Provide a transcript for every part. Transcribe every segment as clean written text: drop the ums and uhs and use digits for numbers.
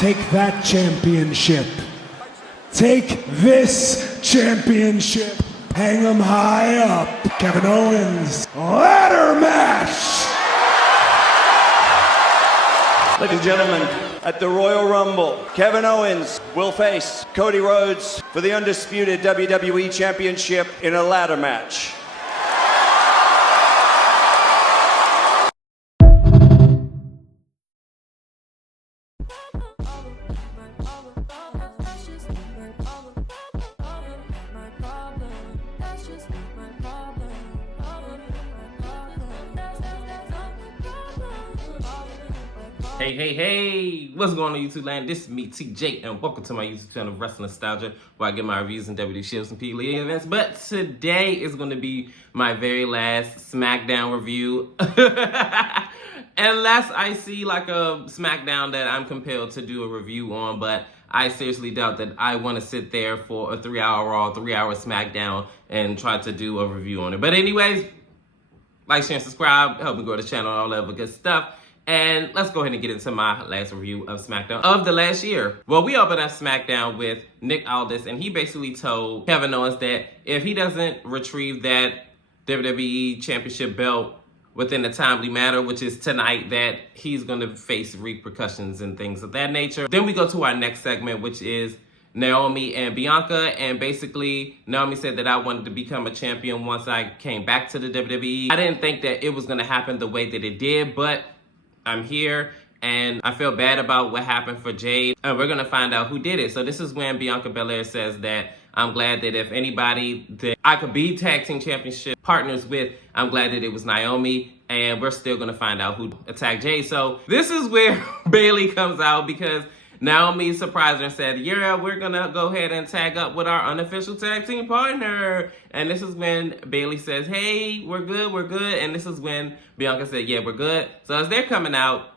Take that championship. Take this championship. Hang 'em high up. Kevin Owens, ladder match. Ladies and gentlemen, at the Royal Rumble, Kevin Owens will face Cody Rhodes for the undisputed WWE Championship in a ladder match. Hey, what's going on YouTube land? This is me, TJ, and welcome to my YouTube channel, Wrestling Nostalgia, where I get my reviews and WWE shows and PLE events. But today is going to be my very last SmackDown review. Unless I see like a SmackDown that I'm compelled to do a review on, but I seriously doubt that I want to sit there for a 3-hour Raw, 3-hour SmackDown, and try to do a review on it. But anyways, like, share, and subscribe, help me grow the channel, all that other good stuff. And let's go ahead and get into my last review of SmackDown of the last year. Well, we opened up SmackDown with Nick Aldis, and he basically told Kevin Owens that if he doesn't retrieve that WWE Championship belt within a timely manner, which is tonight, that he's going to face repercussions and things of that nature. Then we go to our next segment, which is Naomi and Bianca, and basically Naomi said that I wanted to become a champion once I came back to the WWE. I didn't think that it was going to happen the way that it did, but I'm here, and I feel bad about what happened for Jade, and we're going to find out who did it. So this is when Bianca Belair says that I'm glad that if anybody that I could be tag team championship partners with, I'm glad that it was Naomi, and we're still going to find out who attacked Jade. So this is where Bayley comes out, because Naomi surprised her and said, yeah, we're going to go ahead and tag up with our unofficial tag team partner. And this is when Bayley says, hey, we're good. And this is when Bianca said, yeah, we're good. So as they're coming out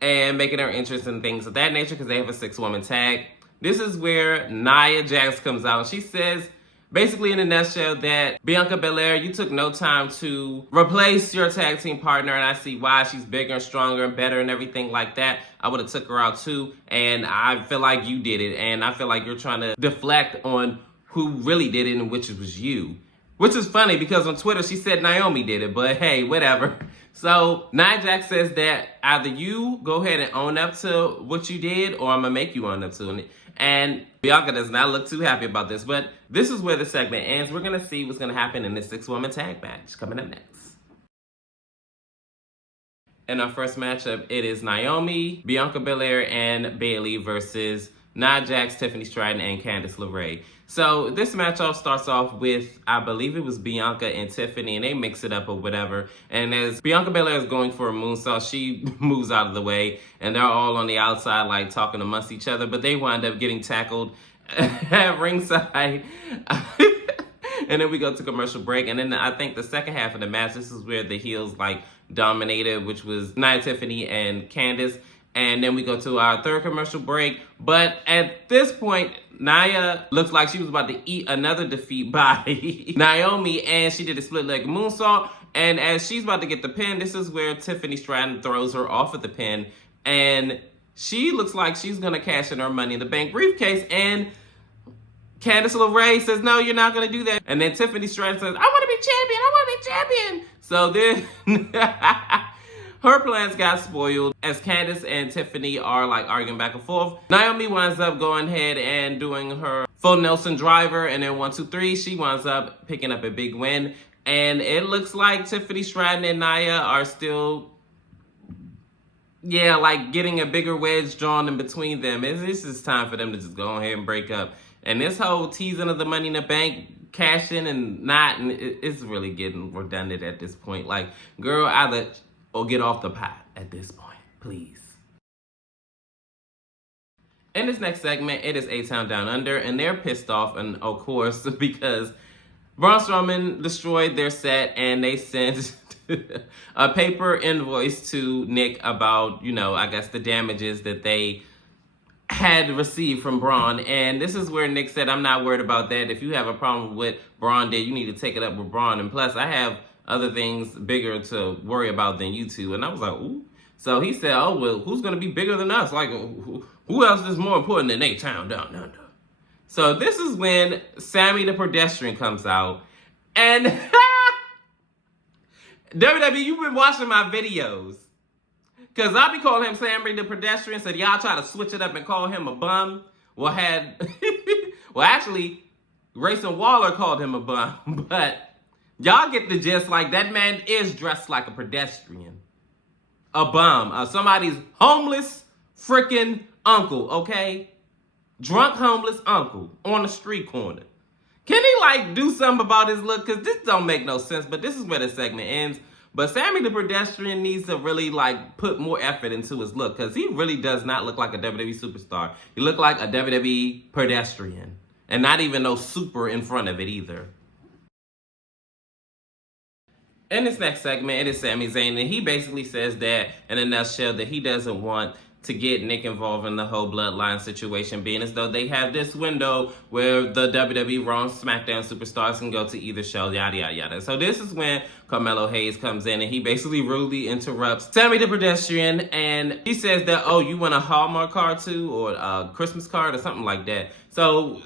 and making their entrance and things of that nature, because they have a 6-woman tag, this is where Nia Jax comes out. And she says, basically in a nutshell, that Bianca Belair, you took no time to replace your tag team partner, and I see why. She's bigger and stronger and better and everything like that. I would have took her out too, and I feel like you did it, and I feel like you're trying to deflect on who really did it, and which was you. Which is funny, because on Twitter she said Naomi did it, but hey, whatever. So Nia Jax says that either you go ahead and own up to what you did, or I'm gonna make you own up to it. And Bianca does not look too happy about this, but this is where the segment ends. We're gonna see what's gonna happen in this 6-woman tag match coming up next. In our first matchup, it is Naomi, Bianca Belair, and Bayley versus Nia Jax, Tiffany Stratton, and Candice LeRae. So this match off starts off with, I believe it was Bianca and Tiffany, and they mix it up or whatever. And as Bianca Belair is going for a moonsault, she moves out of the way, and they're all on the outside like talking amongst each other, but they wind up getting tackled at ringside. And then we go to commercial break, and then I think the second half of the match, this is where the heels like dominated, which was Nia, Tiffany, and Candice. And then we go to our third commercial break. But at this point, Nia looks like she was about to eat another defeat by Naomi, and she did a split leg moonsault. And as she's about to get the pin, this is where Tiffany Stratton throws her off of the pin, and she looks like she's gonna cash in her Money in the Bank briefcase, and Candice LeRae says, no, you're not going to do that. And then Tiffany Stratton says, I want to be champion. So then her plans got spoiled as Candice and Tiffany are like arguing back and forth. Naomi winds up going ahead and doing her full Nelson driver. And then 1, 2, 3, she winds up picking up a big win. And it looks like Tiffany Stratton and Nia are still, like getting a bigger wedge drawn in between them. It's just time for them to just go ahead and break up. And this whole teasing of the Money in the Bank, cash in and not, and it's really getting redundant at this point. Like, girl, either or get off the pot at this point, please. In this next segment, it is A-Town Down Under, and they're pissed off, and of course, because Braun Strowman destroyed their set, and they sent a paper invoice to Nick about, I guess the damages that they had received from Braun. And this is where Nick said, I'm not worried about that. If you have a problem with what Braun did, you need to take it up with Braun. And plus, I have other things bigger to worry about than you two. And I was like, ooh. So he said, oh, well, who's going to be bigger than us? Like, who else is more important than A-Town down under? So this is when Sami the Pedestrian comes out. And WWE, you've been watching my videos. Because I be calling him Sami the Pedestrian. So y'all try to switch it up and call him a bum. Well, actually, Grayson Waller called him a bum. But y'all get the gist. Like, that man is dressed like a pedestrian. A bum. Somebody's homeless freaking uncle, okay? Drunk homeless uncle on the street corner. Can he, like, do something about his look? Because this don't make no sense. But this is where the segment ends. But Sami the Pedestrian needs to really, like, put more effort into his look. Because he really does not look like a WWE superstar. He look like a WWE pedestrian. And not even no super in front of it either. In this next segment, it is Sami Zayn, and he basically says that, in a nutshell, that he doesn't want to get Nick involved in the whole bloodline situation, being as though they have this window where the WWE Raw and SmackDown superstars can go to either show, yada, yada, yada. So this is when Carmelo Hayes comes in, and he basically rudely interrupts Sami the Pedestrian, and he says that, oh, you want a Hallmark card too, or a Christmas card, or something like that. So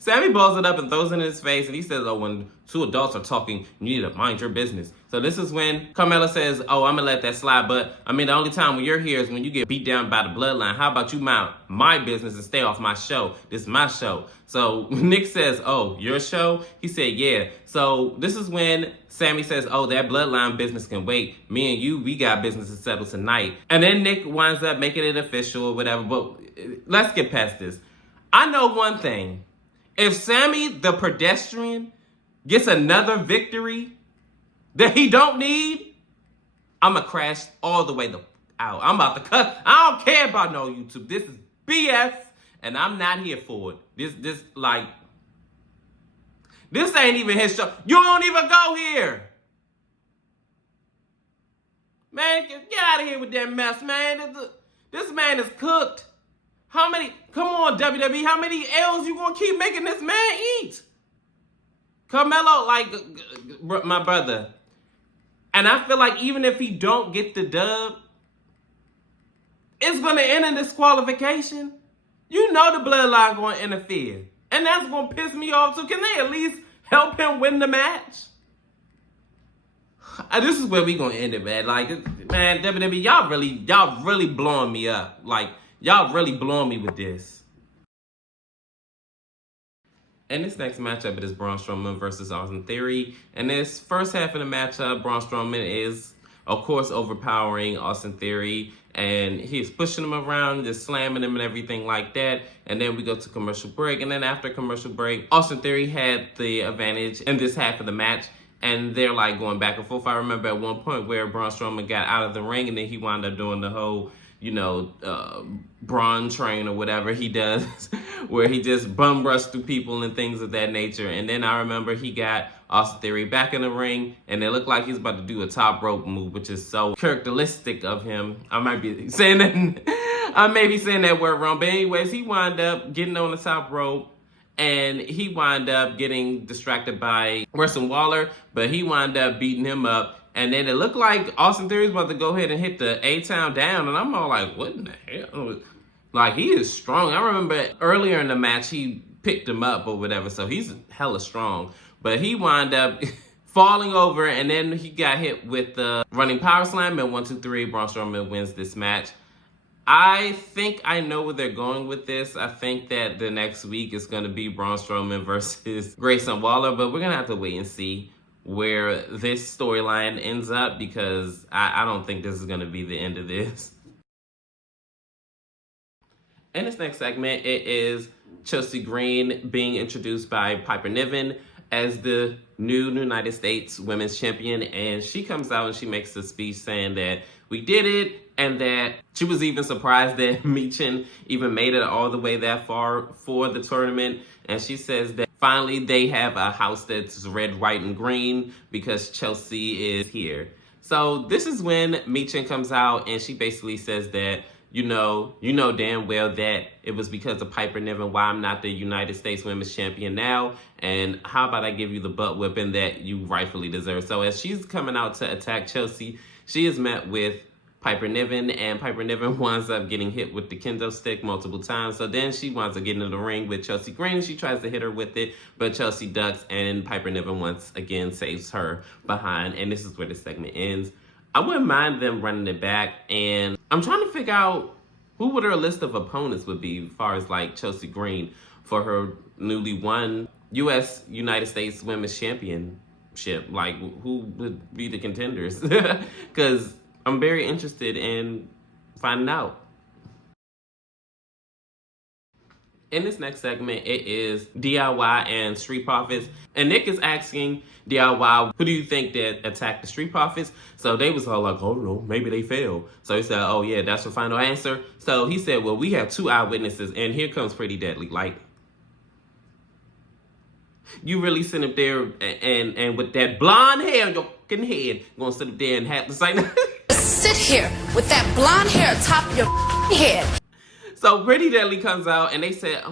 Sami balls it up and throws it in his face, and he says, oh, when two adults are talking, you need to mind your business. So this is when Carmelo says, oh, I'm going to let that slide, but, I mean, the only time when you're here is when you get beat down by the bloodline. How about you mind my business and stay off my show? This is my show. So Nick says, oh, your show? He said, yeah. So this is when Sami says, oh, that bloodline business can wait. Me and you, we got business to settle tonight. And then Nick winds up making it official or whatever, but let's get past this. I know one thing. If Sami the Pedestrian gets another victory that he don't need, I'm going to crash all the way out. I'm about to cut. I don't care about no YouTube. This is BS, and I'm not here for it. This ain't even his show. You don't even go here. Man, get out of here with that mess, man. This man is cooked. Come on, WWE, how many L's you gonna keep making this man eat? Carmelo, like, my brother. And I feel like even if he don't get the dub, it's gonna end in disqualification. You know the bloodline gonna interfere. And that's gonna piss me off too. Can they at least help him win the match? This is where we gonna end it, man. Like, man, WWE, y'all really blowing me up. Like, y'all really blowing me with this. And this next matchup, it is Braun Strowman versus Austin Theory. And this first half of the matchup, Braun Strowman is, of course, overpowering Austin Theory. And he's pushing him around, just slamming him and everything like that. And then we go to commercial break. And then after commercial break, Austin Theory had the advantage in this half of the match. And they're like going back and forth. I remember at one point where Braun Strowman got out of the ring and then he wound up doing the whole, Braun train or whatever he does, where he just bum rushed through people and things of that nature. And then I remember he got Austin Theory back in the ring, and it looked like he's about to do a top rope move, which is so characteristic of him. I might be saying that word wrong, but anyways, he wound up getting on the top rope. And he wound up getting distracted by Grayson Waller, but he wound up beating him up. And then it looked like Austin Theory was about to go ahead and hit the A-Town down. And I'm all like, what in the hell? Like, he is strong. I remember earlier in the match, he picked him up or whatever. So he's hella strong. But he wound up falling over. And then he got hit with the running power slam. And 1, 2, 3, Braun Strowman wins this match. I think I know where they're going with this. I think that the next week is going to be Braun Strowman versus Grayson Waller. But we're going to have to wait and see where this storyline ends up, because I don't think this is going to be the end of this. In this next segment, it is Chelsea Green being introduced by Piper Niven as the new United States Women's Champion. And she comes out and she makes a speech saying that we did it, and that she was even surprised that Michin even made it all the way that far for the tournament. And she says that finally they have a house that's red, white, and green because Chelsea is here. So this is when Michin comes out and she basically says that, you know damn well that it was because of Piper Niven why I'm not the United States Women's Champion now. And how about I give you the butt whipping that you rightfully deserve? So as she's coming out to attack Chelsea, She is met with Piper Niven, and Piper Niven winds up getting hit with the kendo stick multiple times. So then she winds up getting in the ring with Chelsea Green. She tries to hit her with it, but Chelsea ducks, and Piper Niven once again saves her behind. And this is where the segment ends. I wouldn't mind them running it back, and I'm trying to figure out who would her list of opponents would be as far as like Chelsea Green for her newly won United States Women's Championship. Like, who would be the contenders? Because I'm very interested in finding out. In this next segment, it is DIY and Street Profits. And Nick is asking DIY, who do you think that attacked the Street Profits? So they was all like, oh no, maybe they failed. So he said, oh yeah, that's your final answer. So he said, well, we have 2 eyewitnesses, and here comes Pretty Deadly. Like, you really sit up there and with that blonde hair on your fucking head, gonna sit up there and have to say sit here with that blonde hair atop your head. So Pretty Deadly comes out and they said,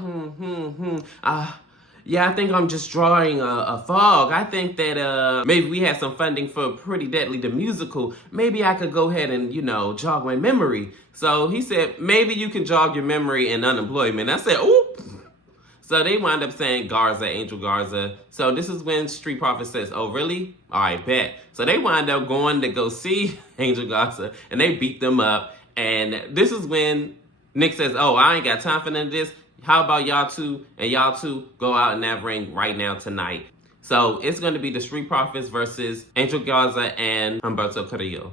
yeah, I think I'm just drawing a fog. I think that maybe we had some funding for Pretty Deadly the musical. Maybe I could go ahead and, jog my memory. So he said, maybe you can jog your memory in unemployment. I said, oop. So they wind up saying Garza, Angel Garza. So this is when Street Profits says, oh, really? All right, bet. So they wind up going to go see Angel Garza, and they beat them up. And this is when Nick says, oh, I ain't got time for none of this. How about y'all two go out in that ring right now tonight? So it's going to be the Street Profits versus Angel Garza and Humberto Carrillo.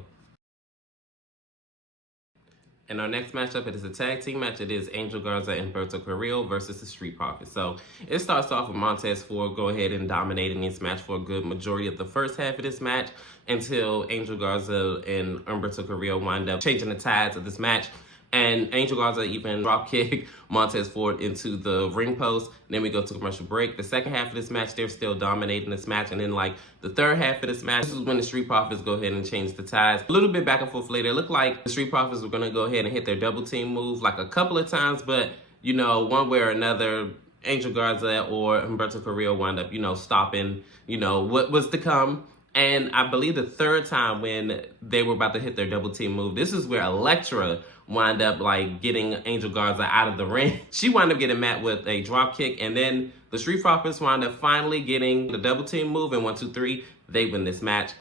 And our next matchup, it is a tag team match. It is Angel Garza and Berto Carrillo versus the Street Profits. So it starts off with Montez Ford go ahead and dominating this match for a good majority of the first half of this match until Angel Garza and Humberto Carrillo wind up changing the tides of this match. And Angel Garza even dropkick Montez Ford into the ring post. Then we go to commercial break. The second half of this match, they're still dominating this match. And then like the third half of this match, this is when the Street Profits go ahead and change the tides. A little bit back and forth later. It looked like the Street Profits were going to go ahead and hit their double team move like a couple of times. But, one way or another, Angel Garza or Humberto Carrillo wound up, stopping, what was to come. And I believe the third time when they were about to hit their double team move, this is where Elektra wind up like getting Angel Garza out of the ring. She wound up getting met with a drop kick, and then the Street Profits wound up finally getting the double team move, and 1, 2, 3, they win this match.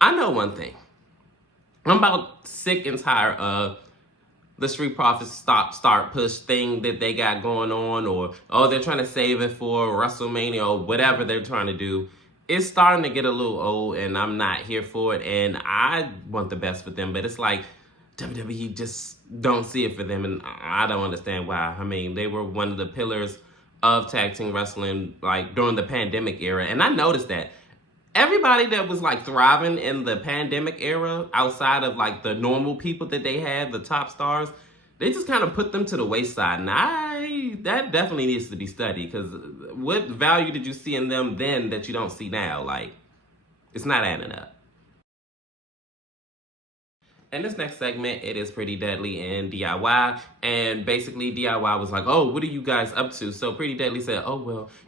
I know one thing. I'm about sick and tired of the Street Profits start push thing that they got going on, or they're trying to save it for WrestleMania or whatever they're trying to do. It's starting to get a little old, and I'm not here for it, and I want the best for them, but it's like WWE just don't see it for them, and I don't understand why. I mean, they were one of the pillars of tag team wrestling, like, during the pandemic era, and I noticed that everybody that was, like, thriving in the pandemic era, outside of, like, the normal people that they had, the top stars, they just kind of put them to the wayside, and that definitely needs to be studied, because what value did you see in them then that you don't see now? Like, it's not adding up. In this next segment, it is Pretty Deadly and DIY, and basically DIY was like, oh, what are you guys up to? So Pretty Deadly said, oh,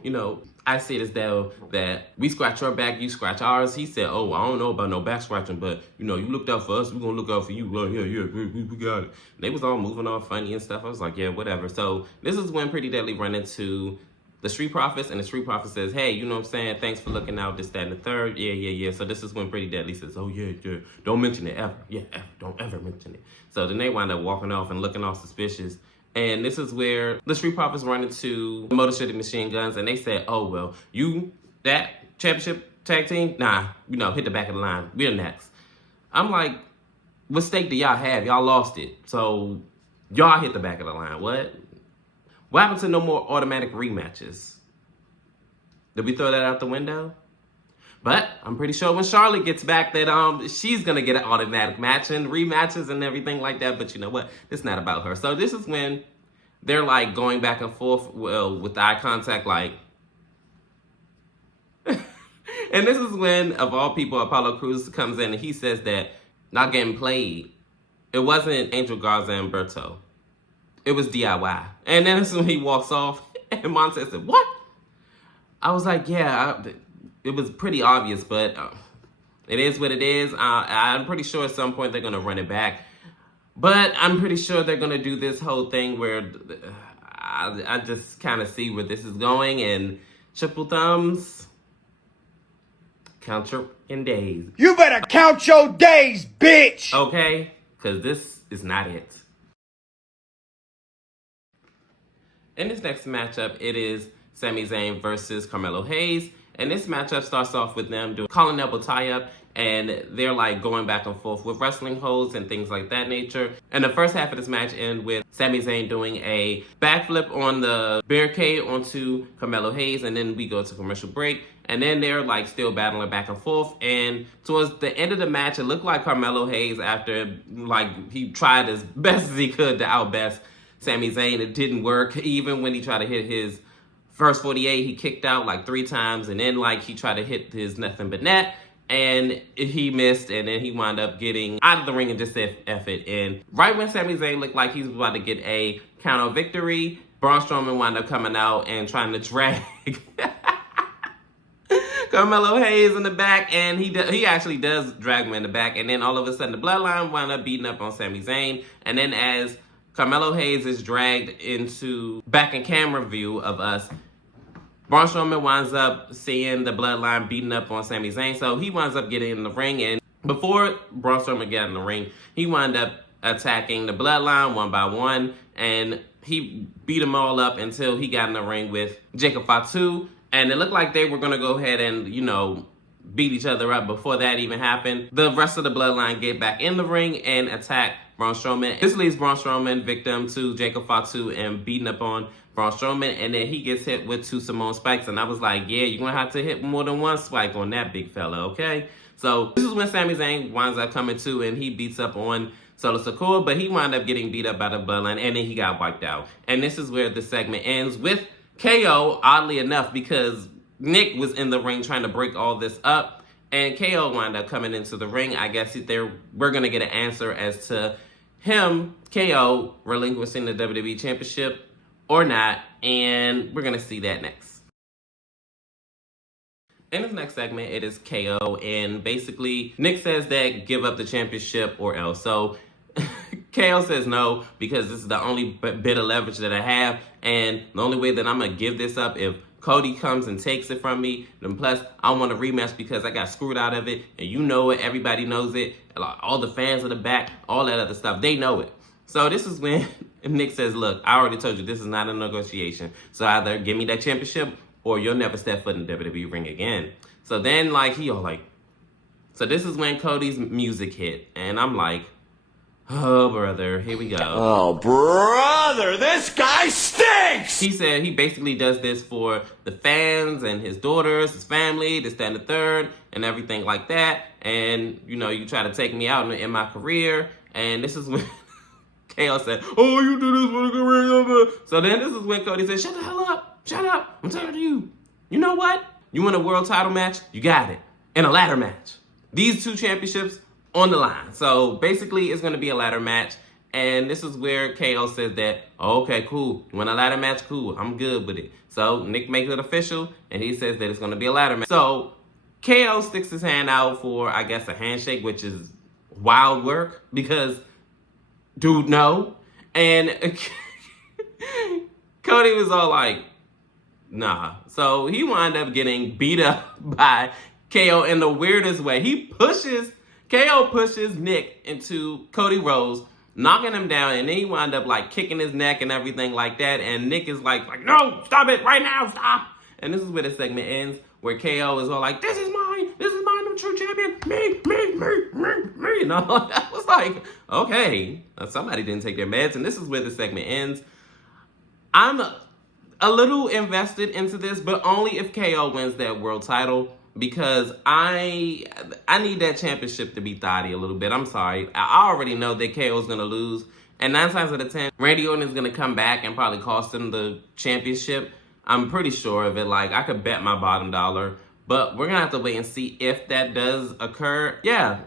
well, I see it as though that we scratch your back, you scratch ours. He said, oh, I don't know about no back scratching, but, you looked out for us, we're going to look out for you. Well, yeah, we got it. They was all moving all funny and stuff. I was like, yeah, whatever. So this is when Pretty Deadly run into the Street Profits, and the Street Profits says, hey, you know what I'm saying? Thanks for looking out, this, that, and the third. Yeah. So this is when Pretty Deadly says, oh, yeah. Don't mention it ever. Yeah, ever. Don't ever mention it. So then they wind up walking off and looking all suspicious. And this is where the Street Profits run into the Motor City Machine Guns, and they said, oh, well, that championship tag team? Nah, hit the back of the line. We're next. I'm like, what stake do y'all have? Y'all lost it. So y'all hit the back of the line. What? What happened to no more automatic rematches? Did we throw that out the window? But I'm pretty sure when Charlotte gets back that she's going to get an automatic match and rematches and everything like that. But you know what? It's not about her. So this is when they're like going back and forth with eye contact like. And this is when, of all people, Apollo Crews comes in and he says that not getting played. It wasn't Angel Garza and Berto. It was DIY. And then that's when he walks off and Montez said, what? I was like, yeah, it was pretty obvious, but it is what it is. I'm pretty sure at some point they're going to run it back. But I'm pretty sure they're going to do this whole thing where I just kind of see where this is going. And triple thumbs, count your days. You better count your days, bitch! Okay? Because this is not it. In this next matchup, it is Sami Zayn versus Carmelo Hayes. And this matchup starts off with them doing collar elbow tie-up, and they're like going back and forth with wrestling holds and things like that nature. And the first half of this match ends with Sami Zayn doing a backflip on the barricade onto Carmelo Hayes, and then we go to commercial break. And then they're like still battling back and forth. And towards the end of the match, it looked like Carmelo Hayes, after like he tried as best as he could to outbest Sami Zayn, it didn't work. Even when he tried to hit his first 48, he kicked out like 3 times, and then like he tried to hit his nothing but net, and he missed, and then he wound up getting out of the ring and just said F it. And right when Sami Zayn looked like he was about to get a count victory, Braun Strowman wound up coming out and trying to drag Carmelo Hayes in the back, and he actually does drag him in the back, and then all of a sudden the Bloodline wound up beating up on Sami Zayn, and then as Carmelo Hayes is dragged into back in camera view of us, Braun Strowman winds up seeing the Bloodline beating up on Sami Zayn, so he winds up getting in the ring, and before Braun Strowman got in the ring, he wound up attacking the Bloodline one by one, and he beat them all up until he got in the ring with Jacob Fatu, and it looked like they were going to go ahead and, you know, beat each other up. Before that even happened, the rest of the Bloodline get back in the ring and attack Braun Strowman. This leaves Braun Strowman victim to Jacob Fatu and beating up on Braun Strowman, and then he gets hit with 2 Samoan spikes, and I was like, yeah, you're going to have to hit more than 1 spike on that big fella, okay? So this is when Sami Zayn winds up coming to, and he beats up on Solo Sikoa, but he wound up getting beat up by the Bloodline, and then he got wiped out. And this is where the segment ends with KO, oddly enough, because Nick was in the ring trying to break all this up, and KO wound up coming into the ring. I guess we're going to get an answer as to him, KO, relinquishing the WWE Championship or not, and we're going to see that next. In this next segment, it is KO, and basically, Nick says that give up the championship or else. So, KO says no, because this is the only bit of leverage that I have, and the only way that I'm going to give this up if Cody comes and takes it from me, and plus, I want a rematch because I got screwed out of it, and you know it, everybody knows it, all the fans in the back, all that other stuff, they know it. So this is when Nick says, look, I already told you this is not a negotiation, so either give me that championship, or you'll never step foot in the WWE ring again. So then, like, so this is when Cody's music hit, and I'm like, oh, brother, here we go. Oh, brother, this guy stinks! He said he basically does this for the fans and his daughters, his family, this, that, and the third, and everything like that. And, you know, you try to take me out in my career. And this is when KO said, oh, you do this for the career. So then this is when Cody said, shut the hell up. Shut up. I'm tired of you. You know what? You want a world title match? You got it. In a ladder match. These 2 championships on the line. So basically, it's going to be a ladder match. And this is where KO says that, oh, okay, cool. You want a ladder match? Cool. I'm good with it. So Nick makes it official, and he says that it's going to be a ladder match. So KO sticks his hand out for, I guess, a handshake, which is wild work because, dude, no. And Cody was all like, nah. So he wound up getting beat up by KO in the weirdest way. KO pushes Nick into Cody Rhodes, knocking him down, and then he wound up like kicking his neck and everything like that. And Nick is like, no, stop it right now, stop. And this is where the segment ends, where KO is all like, this is mine, I'm true champion, me. And all that was like, okay, somebody didn't take their meds. And this is where the segment ends. I'm a little invested into this, but only if KO wins that world title. Because I need that championship to be thotty a little bit. I'm sorry. I already know that KO is going to lose. And 9 times out of 10, Randy Orton is going to come back and probably cost him the championship. I'm pretty sure of it. Like, I could bet my bottom dollar. But we're going to have to wait and see if that does occur. Yeah,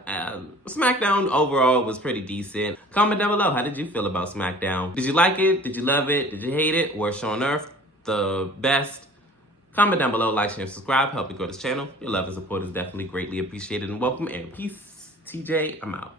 SmackDown overall was pretty decent. Comment down below. How did you feel about SmackDown? Did you like it? Did you love it? Did you hate it? Was Show on Earth the best? Comment down below, like, share, and subscribe. Help me grow this channel. Your love and support is definitely greatly appreciated and welcome. And peace. TJ, I'm out.